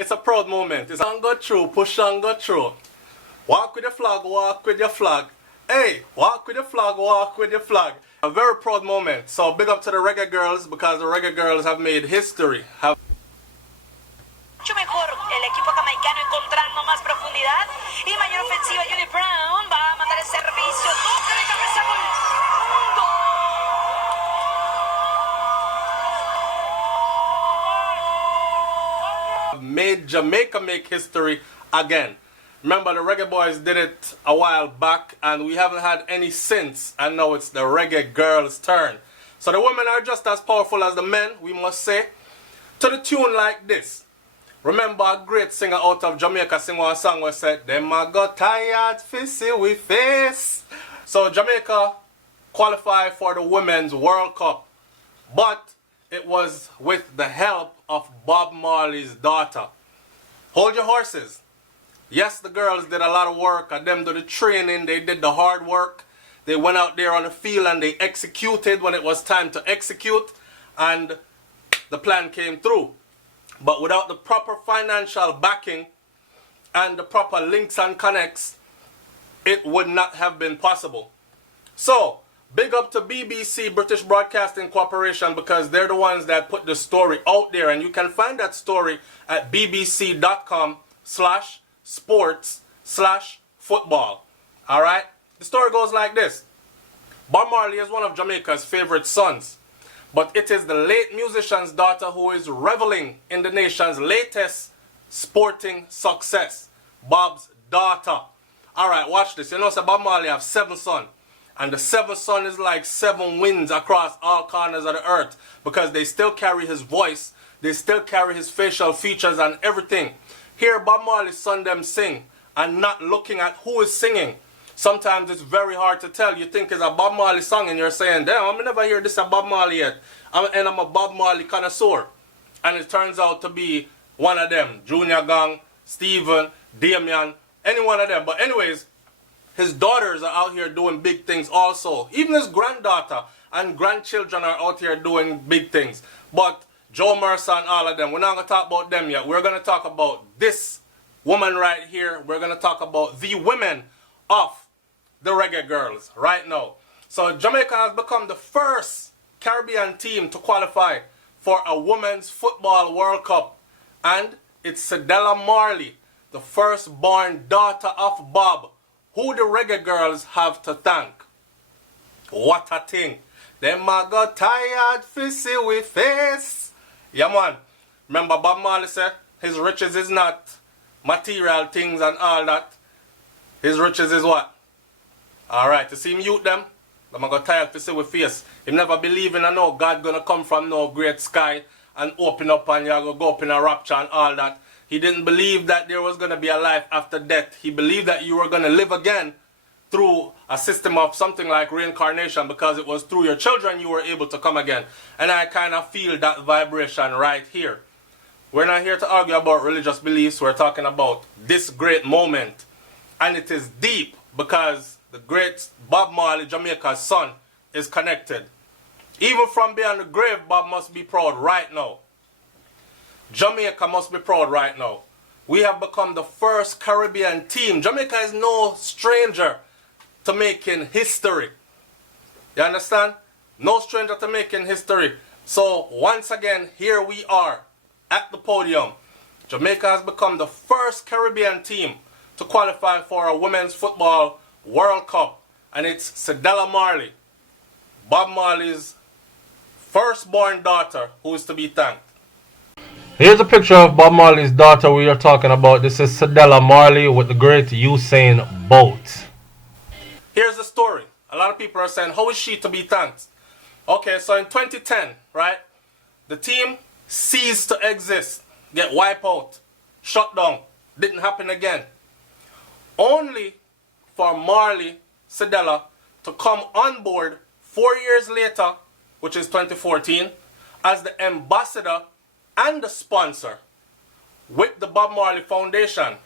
It's a proud moment. It's on go through, push on go through. Walk with the flag, walk with your flag. Hey, walk with the flag, walk with your flag. A very proud moment. So big up to the Reggae Girls because the Reggae Girls have made history. Mucho mejor el equipo jamaicano encontrando más profundidad y mayor ofensiva. Judy Brown va a mandar el servicio, toque de cabeza, gol. Made Jamaica make history again. Remember the Reggae Boys did it a while back and we haven't had any since, and now it's the Reggae Girls' turn. So the women are just as powerful as the men, we must say. To the tune like this. Remember a great singer out of Jamaica sing one song where said, "Them a got tired fissy we face." So Jamaica qualified for the Women's World Cup, but it was with the help of Bob Marley's daughter. Hold your horses. Yes, the girls did a lot of work, and them did the training, they did the hard work. They went out there on the field and they executed when it was time to execute, and the plan came through. But without the proper financial backing and the proper links and connects, it would not have been possible. So, big up to BBC, British Broadcasting Corporation, because they're the ones that put the story out there. And you can find that story at bbc.com/sports/football. Alright? The story goes like this. Bob Marley is one of Jamaica's favorite sons. But it is the late musician's daughter who is reveling in the nation's latest sporting success. Bob's daughter. Alright, watch this. You know, so Bob Marley have 7 sons. And the 7th son is like 7 winds across all corners of the earth. Because they still carry his voice. They still carry his facial features and everything. Hear Bob Marley's son them sing. And not looking at who is singing. Sometimes it's very hard to tell. You think it's a Bob Marley song and you're saying, damn, I never hear this a Bob Marley yet. And I'm a Bob Marley connoisseur. And it turns out to be one of them. Junior Gang, Stephen, Damian, any one of them. But anyways, his daughters are out here doing big things also. Even his granddaughter and grandchildren are out here doing big things. But Joe Mercer and all of them, we're not going to talk about them yet. We're going to talk about this woman right here. We're going to talk about the women of the Reggae Girls right now. So Jamaica has become the first Caribbean team to qualify for a Women's Football World Cup. And it's Cedella Marley, the firstborn daughter of Bob, who the Reggae Girls have to thank. What a thing. Them a got tired fissy we face. Yeah man. Remember Bob Marley said his riches is not material things and all that. His riches is what? Alright, you see him youth them? Them a got tired fissy we face. He never believe in a no God gonna come from no great sky and open up and you go up in a rapture and all that. He didn't believe that there was going to be a life after death. He believed that you were going to live again through a system of something like reincarnation, because it was through your children you were able to come again. And I kind of feel that vibration right here. We're not here to argue about religious beliefs. We're talking about this great moment. And it is deep because the great Bob Marley, Jamaica's son, is connected. Even from beyond the grave, Bob must be proud right now. Jamaica must be proud right now. We have become the first Caribbean team. Jamaica is no stranger to making history. You understand? No stranger to making history. So once again, here we are at the podium. Jamaica has become the first Caribbean team to qualify for a Women's Football World Cup. And it's Cedella Marley, Bob Marley's firstborn daughter, who is to be thanked. Here's a picture of Bob Marley's daughter we are talking about. This is Cedella Marley with the great Usain Bolt. Here's the story. A lot of people are saying, how is she to be thanked? Okay, so in 2010, right, the team ceased to exist, get wiped out, shut down, didn't happen again. Only for Marley, Cedella, to come on board 4 years later, which is 2014, as the ambassador and the sponsor with the Bob Marley Foundation,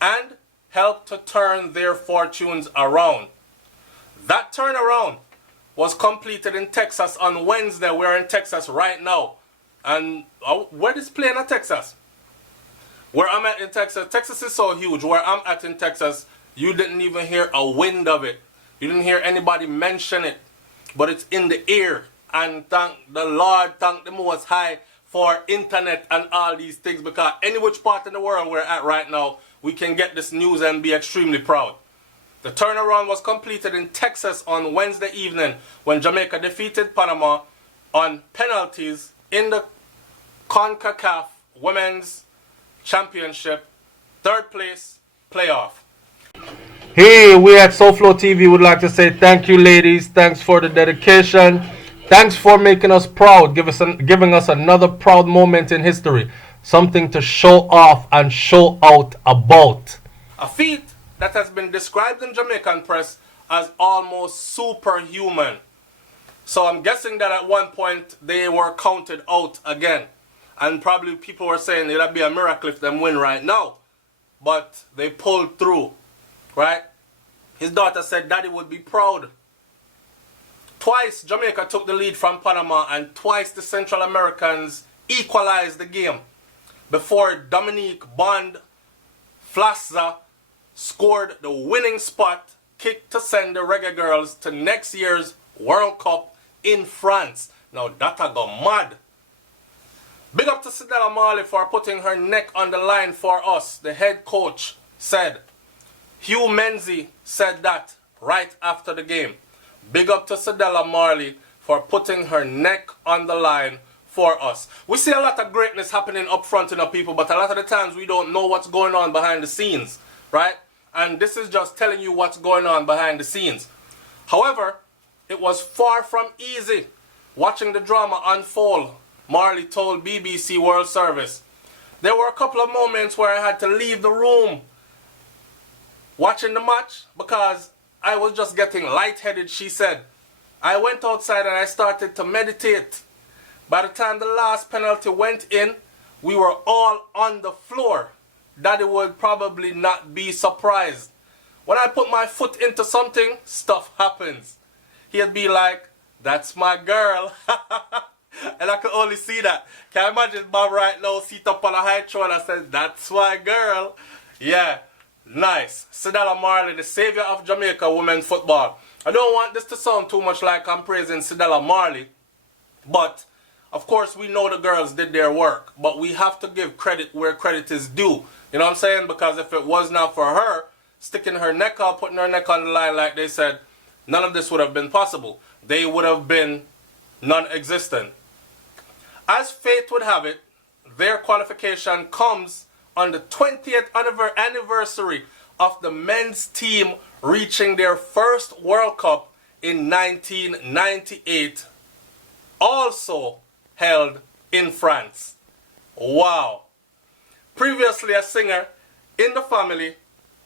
and help to turn their fortunes around. That turnaround was completed in Texas on Wednesday. We're in Texas right now. And where is playing at Texas? Where I'm at in Texas, Texas is so huge. Where I'm at in Texas, you didn't even hear a wind of it. You didn't hear anybody mention it. But it's in the air. And thank the Lord, thank the Most High for internet and all these things. Because any which part in the world we're at right now, we can get this news and be extremely proud. The turnaround was completed in Texas on Wednesday evening when Jamaica defeated Panama on penalties in the CONCACAF Women's Championship, third place playoff. Hey, we at SouFLoTV would like to say thank you, ladies. Thanks for the dedication. Thanks for making us proud, giving us another proud moment in history. Something to show off and show out about. A feat that has been described in Jamaican press as almost superhuman. So I'm guessing that at one point they were counted out again. And probably people were saying it'd be a miracle if them win right now. But they pulled through, right? His daughter said Daddy would be proud. Twice Jamaica took the lead from Panama and twice the Central Americans equalized the game before Dominique Bond Flasza scored the winning spot kick to send the Reggae Girls to next year's World Cup in France. Now that I got mad. Big up to Cedella Marley for putting her neck on the line for us, the head coach said. Hugh Menzie said that right after the game. Big up to Cedella Marley for putting her neck on the line for us. We see a lot of greatness happening up front in our people, but a lot of the times we don't know what's going on behind the scenes, right? And this is just telling you what's going on behind the scenes. However, it was far from easy watching the drama unfold, Marley told BBC World Service. There were a couple of moments where I had to leave the room watching the match because I was just getting lightheaded, she said. I went outside and I started to meditate. By the time the last penalty went in, we were all on the floor. Daddy would probably not be surprised. When I put my foot into something, stuff happens. He'd be like, that's my girl. And I could only see that. Can you imagine Bob right now sit up on a high throne and says, that's my girl. Yeah, nice. Cedella Marley, the savior of Jamaica women's football. I don't want this to sound too much like I'm praising Cedella Marley. But, of course, we know the girls did their work. But we have to give credit where credit is due. You know what I'm saying? Because if it was not for her sticking her neck out, putting her neck on the line like they said, none of this would have been possible. They would have been non-existent. As fate would have it, their qualification comes on the 20th anniversary of the men's team reaching their first World Cup in 1998, also held in France. Wow. Previously a singer in the family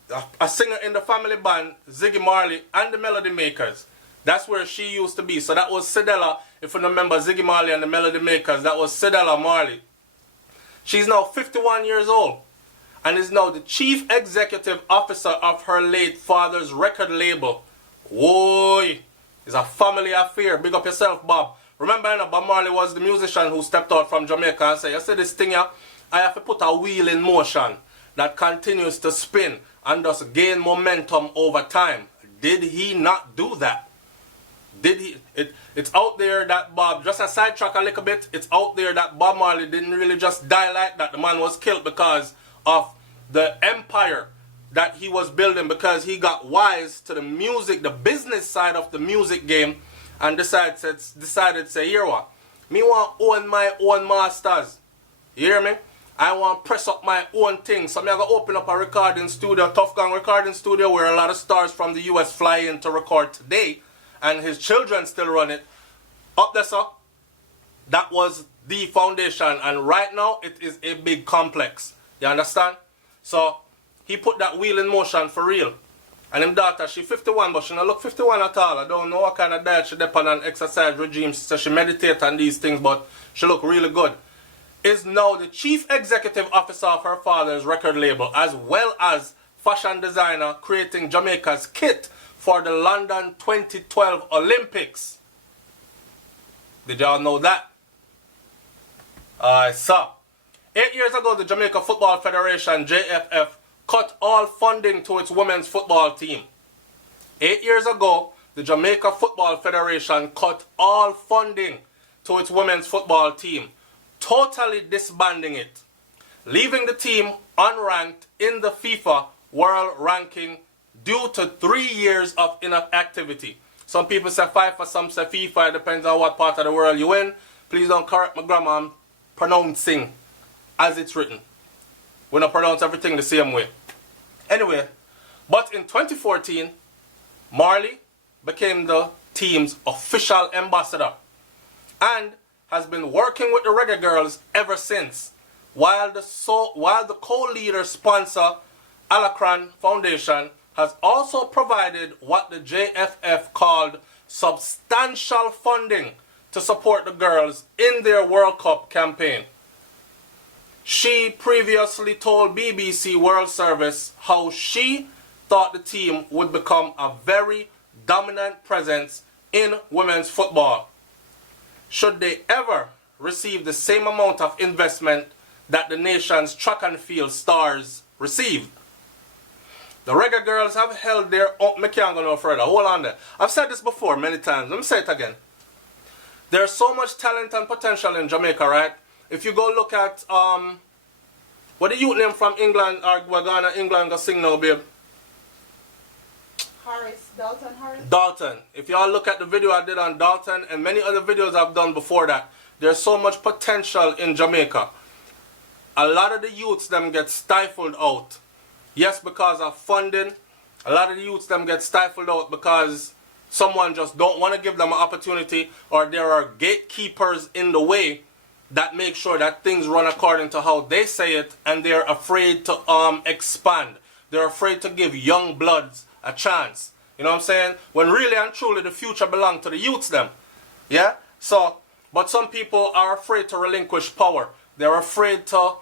band, Ziggy Marley and the Melody Makers. That's where she used to be. So that was Cedella. If you remember Ziggy Marley and the Melody Makers, that was Cedella Marley. She's now 51 years old and is now the chief executive officer of her late father's record label. Whoa, it's a family affair. Big up yourself, Bob. Remember, Bob Marley was the musician who stepped out from Jamaica and said, you see this thing here? I have to put a wheel in motion that continues to spin and thus gain momentum over time. Did he not do that? Did he? It's out there that Bob, just a sidetrack a little bit, it's out there that Bob Marley didn't really just die like that. The man was killed because of the empire that he was building, because he got wise to the music, the business side of the music game, and decided to say, here what? Me want to own my own masters. You hear me? I want to press up my own thing. So I'm going to open up a recording studio, Tough Gang recording studio, where a lot of stars from the US fly in to record today. And his children still run it. Up there, sir. That was the foundation. And right now, it is a big complex. You understand? So, he put that wheel in motion for real. And his daughter, she 51, but she don't look 51 at all. I don't know what kind of diet she depend on, exercise regime. So she meditate on these things, but she look really good. Is now the chief executive officer of her father's record label, as well as fashion designer, creating Jamaica's kit for the London 2012 Olympics. Did y'all know that? So, 8 years ago, the Jamaica Football Federation, JFF, cut all funding to its women's football team. 8 years ago, the Jamaica Football Federation cut all funding to its women's football team, totally disbanding it, leaving the team unranked in the FIFA World Ranking due to 3 years of inactivity. Some people say FIFA, some say FIFA. It depends on what part of the world you're in. Please don't correct my grammar. I'm pronouncing as it's written. We don't pronounce everything the same way. Anyway, but in 2014, Marley became the team's official ambassador and has been working with the Reggae Girls ever since, while the co-leader sponsor Alacran Foundation has also provided what the JFF called substantial funding to support the girls in their World Cup campaign. She previously told BBC World Service how she thought the team would become a very dominant presence in women's football should they ever receive the same amount of investment that the nation's track and field stars received. The Reggae Girls have held their own. I can't go no further. Hold on there. I've said this before many times. Let me say it again. There's so much talent and potential in Jamaica, right? If you go look at what the youth name from England or we're going to England go sing now, babe? Dalton Harris. Dalton. If y'all look at the video I did on Dalton and many other videos I've done before that, there's so much potential in Jamaica. A lot of the youths them get stifled out. Yes, because of funding. A lot of the youths them get stifled out because someone just don't want to give them an opportunity, or there are gatekeepers in the way that make sure that things run according to how they say it, and they're afraid to expand. They're afraid to give young bloods a chance. You know what I'm saying? When really and truly the future belongs to the youths them. Yeah? So, but some people are afraid to relinquish power. They're afraid to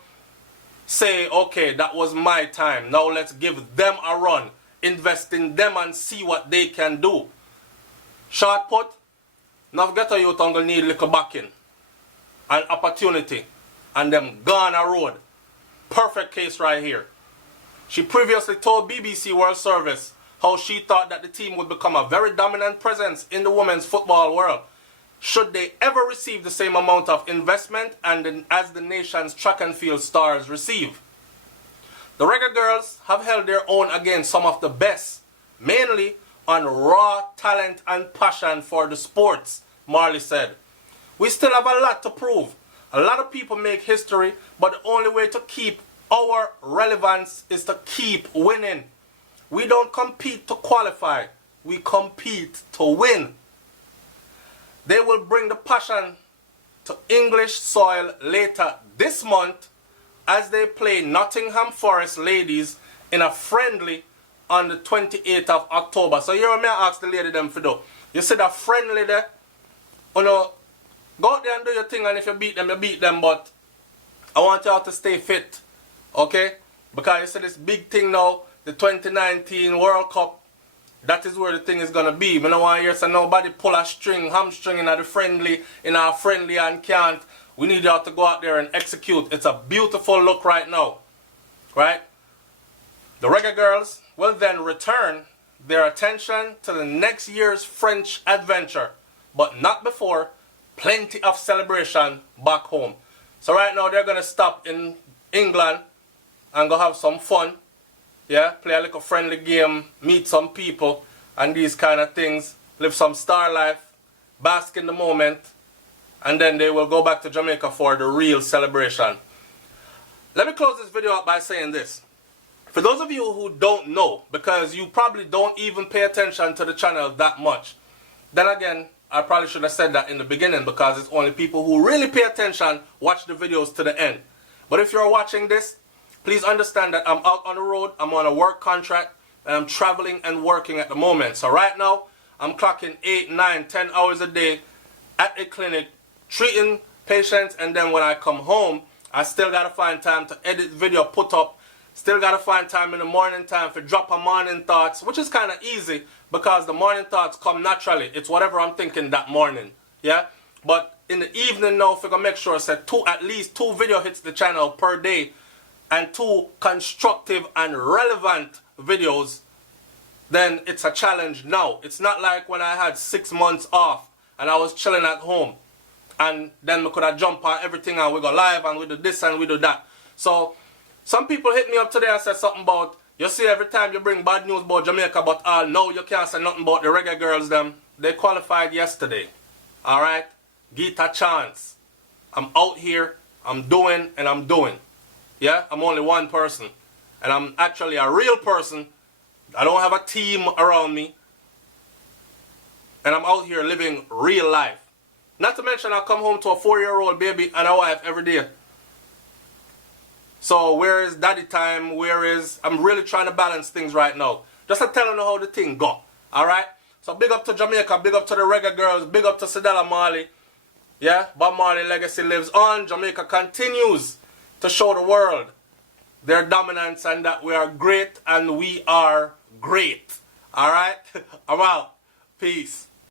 say, okay, that was my time. Now let's give them a run. Invest in them and see what they can do. Short put, now get a youth gonna need little backing and opportunity and them gone a road. Perfect case right here. She previously told BBC World Service how she thought that the team would become a very dominant presence in the women's football world should they ever receive the same amount of investment as the nation's track and field stars receive. The Reggae Girls have held their own against some of the best, mainly on raw talent and passion for the sports, Marley said. We still have a lot to prove. A lot of people make history, but the only way to keep our relevance is to keep winning. We don't compete to qualify. We compete to win. They will bring the passion to English soil later this month as they play Nottingham Forest ladies in a friendly on the 28th of October. So you may ask the lady them for do. You see that friendly there? You know, go out there and do your thing, and if you beat them, you beat them, but I want you all to stay fit. Okay? Because you see this big thing now, the 2019 World Cup, that is where the thing is going to be. I don't want to hear so nobody pull a string, hamstring in our friendly and can't. We need y'all to go out there and execute. It's a beautiful look right now. Right? The Reggae Girls will then return their attention to the next year's French adventure, but not before plenty of celebration back home. So right now they're going to stop in England and go have some fun. Yeah, play a little friendly game, meet some people and these kind of things, live some star life, bask in the moment, and then they will go back to Jamaica for the real celebration. Let me close this video up by saying this. For those of you who don't know, because you probably don't even pay attention to the channel that much, then again, I probably should have said that in the beginning, because it's only people who really pay attention watch the videos to the end. But if you're watching this, please understand that I'm out on the road, I'm on a work contract, and I'm traveling and working at the moment. So right now, I'm clocking 8, 9, 10 hours a day at a clinic, treating patients, and then when I come home, I still gotta find time to edit video, put up, still gotta find time in the morning time for drop a morning thoughts, which is kind of easy because the morning thoughts come naturally. It's whatever I'm thinking that morning, yeah? But in the evening now, if I can make sure I said at least two video hits the channel per day and two constructive and relevant videos, then it's a challenge now. It's not like when I had 6 months off and I was chilling at home and then we could have jumped on everything and we go live and we do this and we do that. So some people hit me up today and said something about, you see every time you bring bad news about Jamaica, but no, you can't say nothing about the reggae girls them. They qualified yesterday. Alright? Give it a chance. I'm out here, I'm doing and I'm doing. Yeah? I'm only one person. And I'm actually a real person. I don't have a team around me. And I'm out here living real life. Not to mention I come home to a 4-year-old baby and a wife every day. So where is daddy time? I'm really trying to balance things right now. Just to tell you how the thing go. Alright? So big up to Jamaica, big up to the reggae girls, big up to Cedella Marley. Yeah? Bob Marley legacy lives on. Jamaica continues to show the world their dominance and that we are great and we are great. Alright? I'm out. Peace.